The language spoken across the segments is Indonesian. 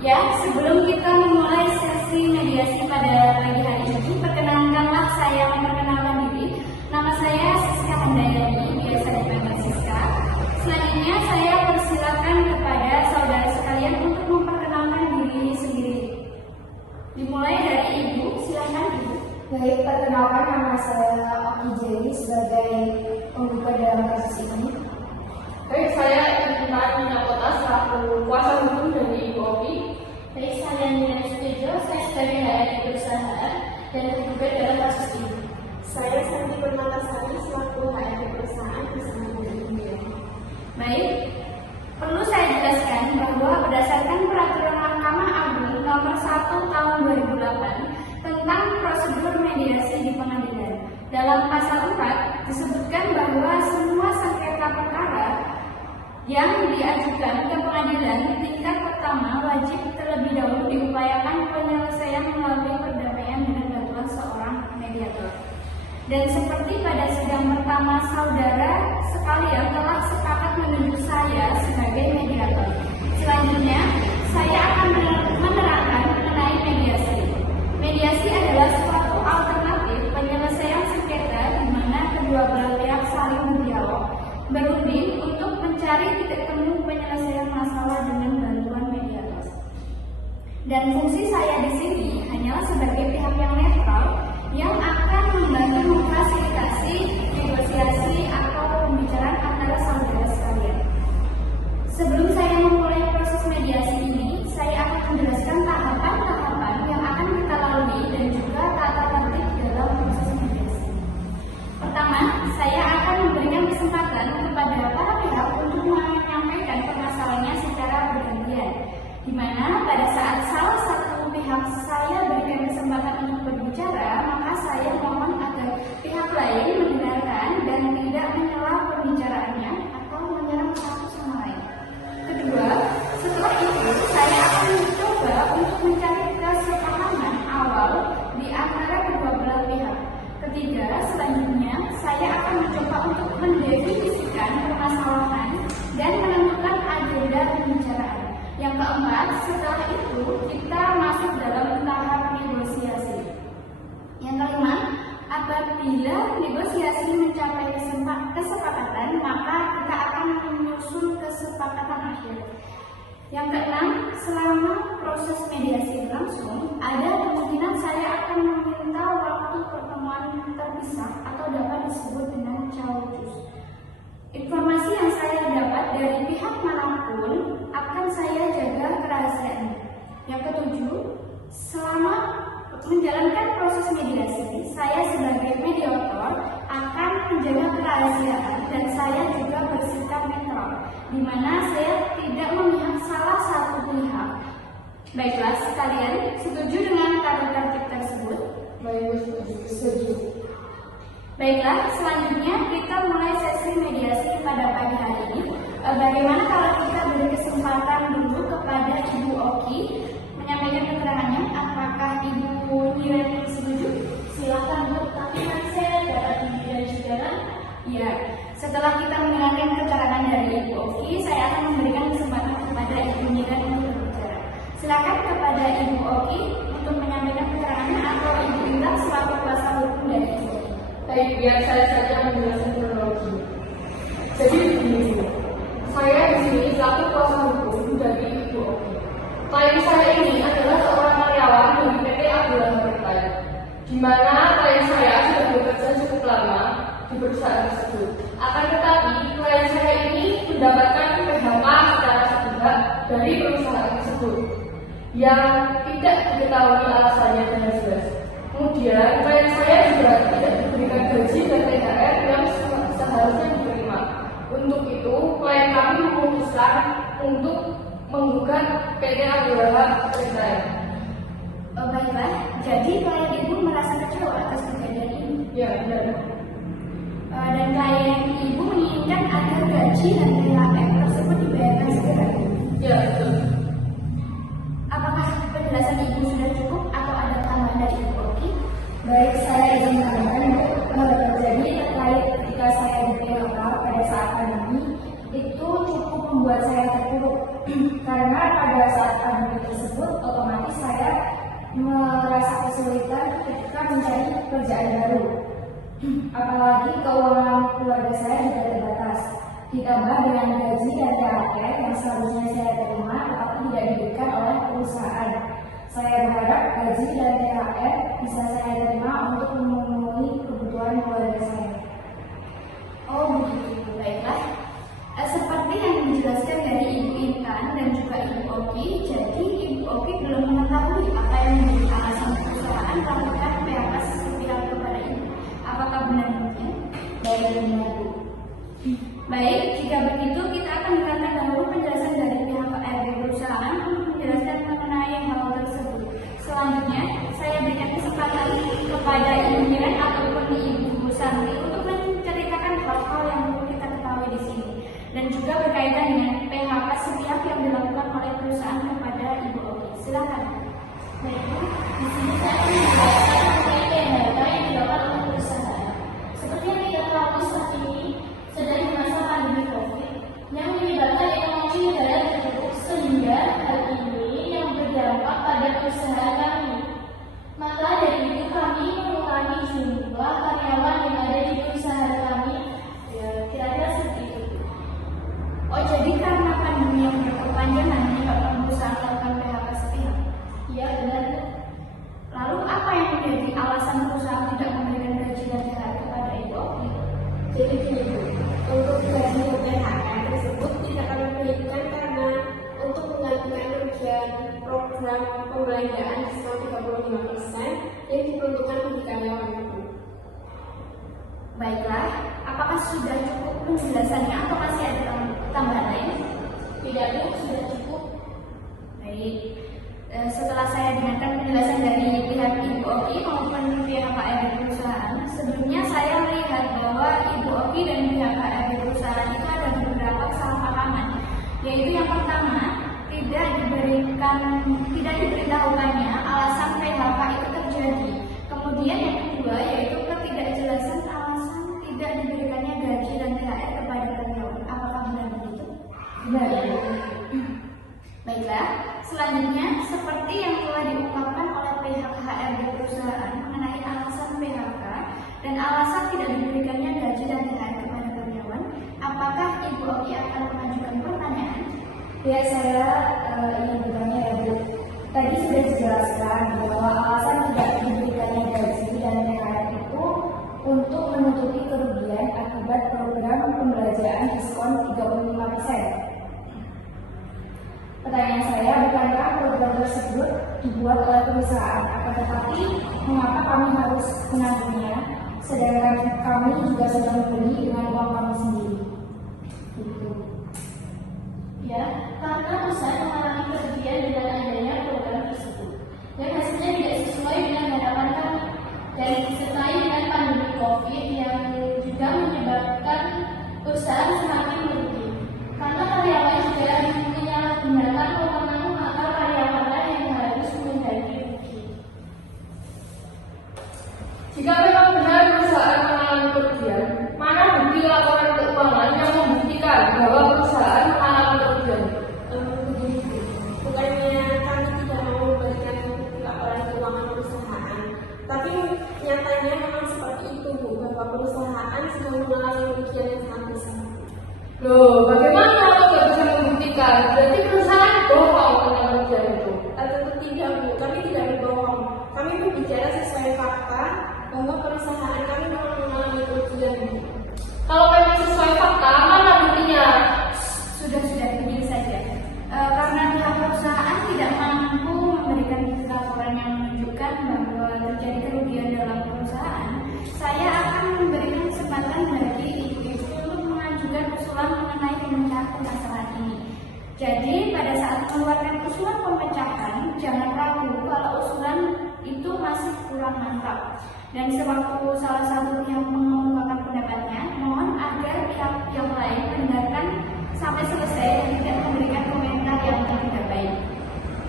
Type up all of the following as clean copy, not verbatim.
Ya, sebelum kita memulai sesi mediasi pada pagi hari ini, perkenalkanlah saya memperkenalkan diri. Nama saya Siska Handayani, biasa dipanggil Siska. Selanjutnya saya persilakan kepada saudara sekalian untuk memperkenalkan diri sendiri. Dimulai dari Ibu, silakan Ibu. Baik, perkenalkan nama saya Oki Jeli sebagai pembuka dalam kasus ini. Baik, saya Intan Minakota selaku kuasa hukum dari Ibu Oki. Baik, saya Nina Sutejo, saya sebagai HRD perusahaan dan tergugat dalam kasus ini. Saya Santi Permatasari selaku HRD perusahaan bersama dengan India. Baik, perlu saya jelaskan bahwa berdasarkan Peraturan Mahkamah Agung Nomor 1 Tahun 2008 tentang prosedur mediasi di pengadilan, dalam pasal 4 disebutkan bahwa semua sengketa perkara yang diajukan ke pengadilan tingkat pertama wajib terlebih dahulu diupayakan penyelesaian melalui perdamaian dengan bantuan seorang mediator. Dan seperti pada sidang pertama, saudara sekalian telah sepakat menunjuk saya sebagai mediator. Selanjutnya, saya akan menerangkan mengenai mediasi. Mediasi adalah suatu alternatif penyelesaian sengketa di mana kedua belah pihak saling berdialog, berunding untuk mencari titik temu penyelesaian masalah dengan bantuan mediator. Dan fungsi saya di sini hanyalah sebagai pihak yang netral yang akan membantu memfasilitasi negosiasi atau pembicaraan antara saudara sekalian. Sebelum saya memulai proses mediasi ini, saya akan menjelaskan tahapan-tahapan yang akan kita lalui dan juga tata tertib dalam proses mediasi. Pertama, saya akan memberikan kesempatan kepada para pihak untuk menyampaikan permasalahannya secara bergantian, di mana pada saat salah satu pihak saya berikan kesempatan untuk berbicara, maka saya mohon agar pihak lain mendengarkan dan tidak menyela pembicaraannya atau menyerang satu sama lain. Kedua, setelah itu saya akan mencoba untuk mencari kesepahaman awal di antara kedua belah pihak. Ketiga, selanjutnya saya akan mencoba untuk mendefinisikan permasalahan dan menentukan agenda pembicaraan. Yang keempat, setelah itu kita masuk dalam tahap negosiasi. Yang kelima, apabila negosiasi mencapai kesepakatan, maka kita akan menyusun kesepakatan akhir. Yang keenam, selama proses mediasi berlangsung, ada kemungkinan saya akan meminta waktu pertemuan terpisah atau dapat disebut dengan caujus. Informasi yang saya dapat dari pihak manapun akan saya jaga kerahasiaan. Yang ketujuh, selama menjalankan proses mediasi, saya sebagai mediator akan menjaga kerahasiaan dan saya juga bersikap netral, di mana saya tidak memihak salah satu pihak. Baiklah sekalian, setuju dengan tata tertib tersebut? Baik, setuju. Baiklah, selanjutnya kita mulai sesi mediasi pada pagi hari ini. Bagaimana kalau kita beri kesempatan dulu kepada Ibu Oki menyampaikan keterangannya? Apakah Ibu Nirani setuju? Silakan Bu, tapi saya dapat diberi jalan. Ya, setelah kita mendengarkan keterangan dari Ibu Oki, saya akan memberikan kesempatan kepada Ibu Nirani untuk berbicara. Silakan kepada Ibu Oki untuk menyampaikan keterangannya atau Ibu Indah selaku kuasa hukum dari Ibu Oki. Baik, biar saya saja menjelaskan kronologi. Jadi begini, saya di sini selaku kuasa hukum dari Ibu Oki. Klien saya ini adalah seorang karyawan dari PT Agulan Bertai, di mana klien saya sudah bekerja cukup lama di perusahaan tersebut. Akan tetapi, klien saya ini mendapatkan PHK secara sepihak dari perusahaan tersebut yang tidak diketahui alasannya dengan jelas. Kemudian, klien saya juga tidak diberikan gaji dan THR yang seharusnya diterima. Untuk itu, klien kami memutuskan untuk menggugat PT Agulan Bertai. Baiklah, jadi klien Ibu merasa kecewa atas kejadian ini. Ya, benar. Dan klien Ibu menginginkan agar gaji dan THR tersebut dibayarkan segera. Ya, betul. Apakah penjelasan Ibu sudah cukup atau ada tambahan dari Ibu Oki? Baik, saya izin menambahkan terjadi terkait ketika saya di PHK pada saat pandemi itu cukup membuat saya terpuruk karena pada saat pandemi tersebut mencari pekerjaan baru. Apalagi keuangan keluarga saya juga terbatas. Ditambah dengan gaji dan THR yang seharusnya saya terima tetapi tidak diberikan oleh perusahaan. Saya berharap gaji dan THR bisa saya terima untuk memenuhi kebutuhan keluarga saya. Oh begitu, baiklah. Seperti yang dijelaskan dari Ibu Intan dan juga Ibu Oki, jadi Ibu Oki belum mengetahui apa yang menjadi alasan perusahaan melakukan PHK sepihak kepada Ibu. Apakah benar demikian? Baik, benar Bu. Baik, jika begitu kita akan dengarkan dahulu penjelasan dari pihak HRD perusahaan untuk menjelaskan mengenai hal tersebut. Selanjutnya, saya berikan kesempatan kepada Ibu Miran ataupun Ibu Santi untuk menceritakan hal-hal yang perlu kita ketahui di sini dan juga berkaitan dengan PHK sepihak yang dilakukan oleh perusahaan kepada Ibu Oki. Silakan. Baik, di sini saya akan menjelaskan mengenai PHK yang dilakukan oleh perusahaan. Seperti yang kita ketahui saat ini sedang di masa pandemi COVID yang menyebabkan ekonomi negara terpuruk sehingga hal ini yang berdampak pada perusahaan kami. Maka dari itu kami mengurangi jumlah karyawan yang ada di perusahaan kami, ya, kira-kira seperti itu. Oh, jadi karena pandemi yang berkepanjangan menyebabkan perusahaan melakukan PHK sepihak? Iya, benar. Lalu apa yang menjadi alasan perusahaan tidak memberikan gaji dan THR kepada Ibu Oki? Jadi gini Bu, untuk gaji dan THR tersebut tidak kami berikan karena untuk menggantikan kerugian program pembelanjaan diskon 35% yang diperuntukkan bagi karyawan Bu. Baiklah, apakah sudah cukup penjelasannya atau masih ada tambahan lain? Tidak, Bu, sudah cukup. Baik, setelah saya dengarkan penjelasan dari pihak Ibu Oki maupun pihak HRD perusahaan, sebelumnya saya melihat bahwa Ibu Oki dan pihak HRD perusahaan itu ada beberapa kesalahpahaman, yaitu yang pertama, tidak diberitahukannya alasan PHK itu terjadi. Kemudian yang kedua yaitu ketidakjelasan alasan tidak diberikannya gaji dan THR kepada karyawan. Apakah benar begitu? Benar, Bu. Baiklah, selanjutnya seperti yang telah diungkapkan oleh pihak HRD perusahaan mengenai alasan PHK dan alasan tidak diberikannya gaji dan THR kepada karyawan, apakah Ibu Oki akan mengajukan pertanyaan? Ya, saya ingin bertanya ya Bu. Tadi sudah dijelaskan bahwa alasan tidak diberikannya gaji dan THR itu untuk menutupi kerugian akibat program pembelajaran diskon 35%. Pertanyaan saya, bukankah program tersebut dibuat oleh perusahaan, akan tetapi mengapa kami harus menanggungnya, sedangkan kami juga sudah membeli dengan uang kami sendiri? Gitu. Ya, karena perusahaan mengalami kerugian dengan adanya program tersebut, dan hasilnya tidak sesuai dengan harapan kami, dan disertai dengan pandemi COVID yang juga menyebabkan perusahaan semakin merugi. Karena karyawan juga menyalahgunakan wewenang, maka karyawanlah yang harus mengganti rugi. Jika memang benar perusahaan mengalami kerugian, mana bukti laporan keuangan yang membuktikan bahwa perusahaan mengalami kerugian? Begini Bu, bukannya kami tidak mau memberikan laporan keuangan perusahaan, tapi nyatanya memang seperti itu Bu, bahwa perusahaan sedang mengalami kerugian yang sangat besar. Loh, bagaimana kalau nggak bisa membuktikan? Berarti perusahaan bohong tentang kerugian itu. Tentu tidak Bu, kami tidak berbohong. Kami berbicara sesuai fakta bahwa perusahaan kami memang mengalami kerugian Bu. Kalau memang sesuai fakta, mana buktinya? Sudah begini saja. Karena pihak perusahaan tidak mampu memberikan laporan yang menunjukkan bahwa terjadi kerugian dalam perusahaan, saya akan memberikan kesempatan bagi ibu-ibu untuk mengajukan usulan mengenai pemecahan permasalahan ini. Jadi pada saat mengeluarkan usulan pemecahan, jangan ragu kalau usulan itu masih kurang mantap. Dan sewaktu salah satu pihak mengemukakan pendapatnya, mohon agar pihak yang lain mendengarkan sampai selesai dan tidak memberikan komentar yang tidak baik.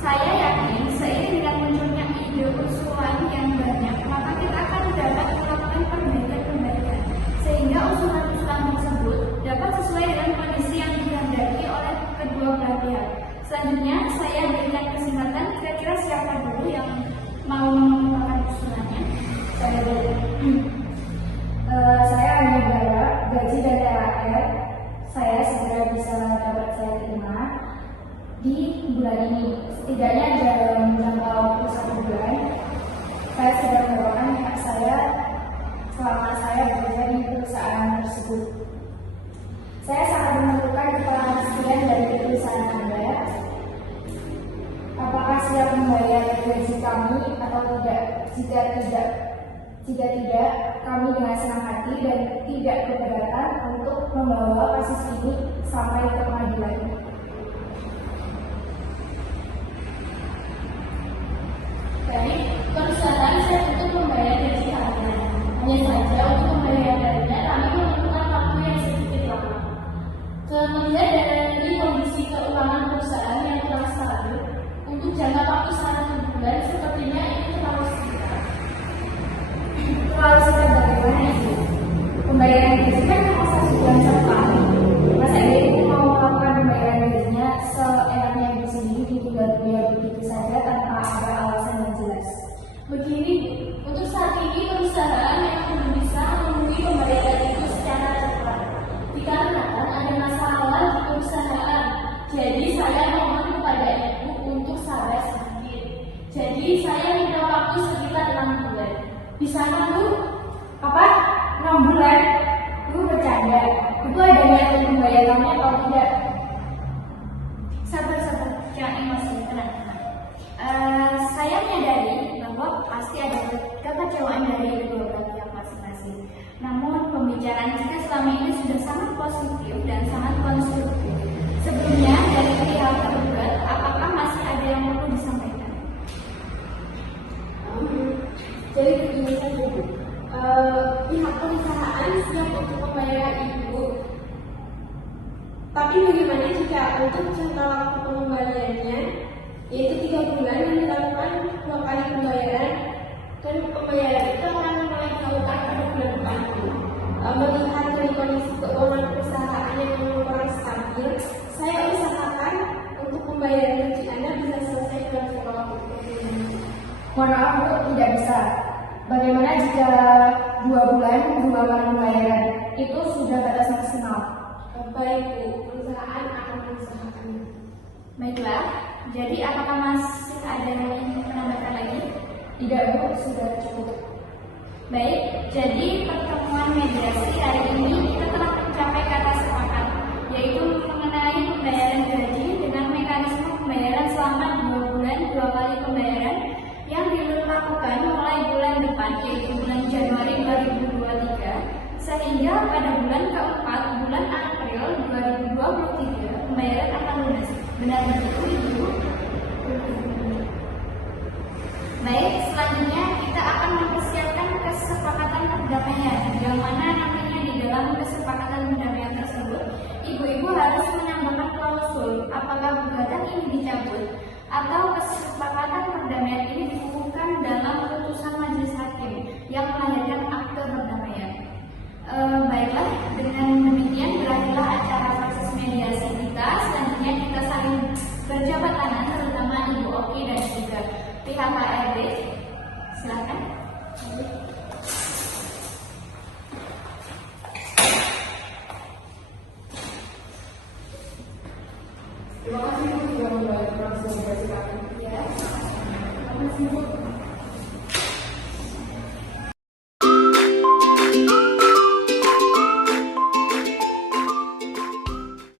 Saya yakin seiring dengan munculnya ide usulan yang banyak, maka kita akan dapat melakukan perbaikan-perbaikan sehingga usulan-usulan tersebut dapat sesuai dengan kondisi yang dikehendaki oleh kedua belah pihak. Selanjutnya saya berikan kesempatan, kira-kira siapa dulu yang mau mengemukakan usulannya? Jika tidak, kami dengan senang hati dan tidak keberatan untuk membawa kasus ini sampai ke pengadilan. Baik, perusahaan saya untuk membayar gaji kalian. Hanya saja untuk membayar gajinya kami membutuhkan waktu yang sedikit lama. Kemudian dari kondisi keuangan perusahaan yang telah stabil untuk jangka waktu 1 bulan sepertinya itu terlalu singkat. Terlalu singkat bagaimana itu? Pembayaran gaji kan cuma 1 bulan 1 kali. Masa ibu mau melakukan pembayaran gajinya seenaknya ibu sendiri ditunda-tunda begitu saja tanpa ada alasan yang jelas? Begini, untuk saat ini perusahaan yang belum bisa memenuhi pembayaran itu secara cepat dikarenakan ada masalah di perusahaan. Jadi saya mohon kepada ibu untuk sabar sedikit. Jadi saya minta waktu sekitar 6 bulan. Bisa kan, Bu? Apa? 6 bulan? Ibu bercanda. Ibu ada niat untuk membayarnya atau tidak? Sabar, jangan emosi, tenang. Saya menyadari bahwa pasti ada kekecewaan dari kedua belah pihak masing-masing. Namun pembicaraan kita selama ini sudah sangat positif dan sangat konstruktif. Sebelumnya dari pihak tergugat, apakah masih ada yang perlu disampaikan? Jadi begini saja Bu, pihak perusahaan siap untuk membayar Ibu. Tapi bagaimana jika untuk jangka waktu pengembaliannya, yaitu 3 bulan yang dilakukan 2 kali pembayaran, dan pembayaran itu akan mulai dilakukan pada bulan depan. Melihat dari kondisi keuangan perusahaan yang memang kurang stabil, saya usahakan untuk pembayaran gaji Anda bisa selesai dalam jangka waktu tertentu. Mohon maaf, Bu, tidak bisa. Bagaimana jika 2 bulan 2 kali pembayaran? Itu sudah batas maksimal. Baik Bu, perusahaan akan mengusahakan. Baiklah, jadi apakah masih ada yang ingin menambahkan lagi? Tidak, Bu, sudah cukup. Baik, jadi pertemuan mediasi hari ini kita telah mencapai kata sepakat, yaitu mengenai pembayaran gaji dengan mekanisme pembayaran selama 2 bulan 2 kali pembayaran yang dilakukan mulai bulan depan, yaitu bulan Januari 2023, sehingga pada bulan keempat, bulan April 2023, pembayaran akan lunas. Benar begitu, Ibu? Baik, selanjutnya kita akan mempersiapkan kesepakatan perdamaian, yang mana nantinya di dalam kesepakatan perdamaian tersebut, ibu-ibu harus menambahkan klausul apakah gugatan ini dicabut atau kesepakatan perdamaian ini dikukuhkan dalam putusan majelis hakim yang melahirkan akte perdamaian. Baiklah, dengan demikian berakhirlah acara proses mediasi kita. Selanjutnya kita saling berjabat tangan, terutama Ibu Oki dan juga pihak HRD. Silakan. Terima kasih Bu sudah memulai proses mediasi kami. Ya, terima kasih Bu.